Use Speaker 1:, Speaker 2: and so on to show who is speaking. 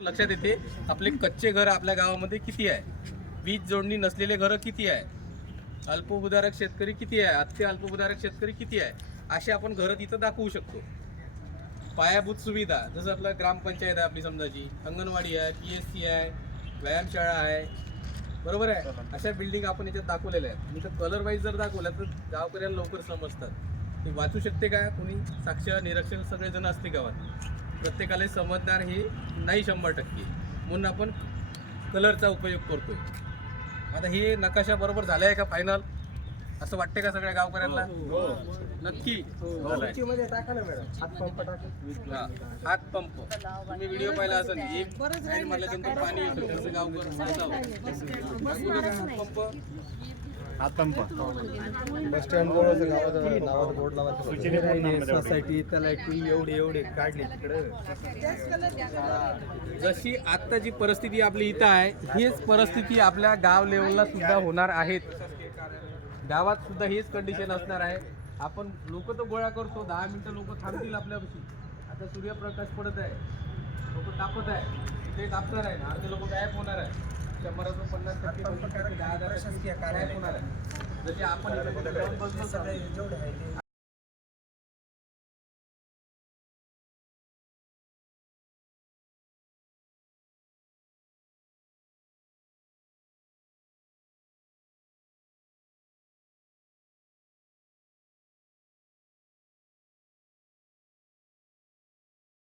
Speaker 1: लक्षात येते आपले कच्चे घर आपल्या गावामध्ये किती आहे? वीज जोडणी नसलेले घरं किती आहे? अल्पभूधारक शेतकरी किती आहे? अति अल्पभूधारक शेतकरी किती आहे? असे आपण घरं तिथं दाखवू शकतो. पायाभूत सुविधा जसं आपलं ग्रामपंचायत आहे आपली समजाची अंगणवाडी आहे पी एस सी आहे व्यायामशाळा आहे. बरोबर आहे? अशा बिल्डिंग आपण याच्यात दाखवलेल्या आहेत. आणि कलर वाईज जर दाखवल्या तर गावकऱ्यांना लवकर समजतात. ते वाचू शकते का? कोणी? साक्ष निरक्षर सगळेजण असते गावात. प्रत्येकाला समजणार हे नाही शंभर टक्के म्हणून आपण कलरचा उपयोग करतोय आता हे नकाशा बरोबर झाला आहे का फायनल असं वाटते का सगळ्या गावकऱ्यांना नक्की
Speaker 2: हात पंप
Speaker 1: हा, तुम्ही व्हिडिओ पाहिला असेल एक पाणी येतं गावकर पंप
Speaker 2: बस स्टँड जवळ गावात नावात बोर्ड लावायचं सोसायटी त्याला एवढे एवढे काढले तिकडे.
Speaker 1: जशी आता जी परिस्थिती आपली इथं आहे हीच परिस्थिती आपल्या गाव लेवलला सुद्धा होणार आहेत. गावात सुद्धा हीच कंडिशन असणार आहे. आपण लोक तर गोळा करतो दहा मिनिटं लोक थांबतील आपल्यापाशी. आता सूर्यप्रकाश पडत आहे. लोक तापत आहे. ते तापणार आहे अर्धे लोक गायब होणार आहे. दहा दहा टक्के गायब होणार आहे जसे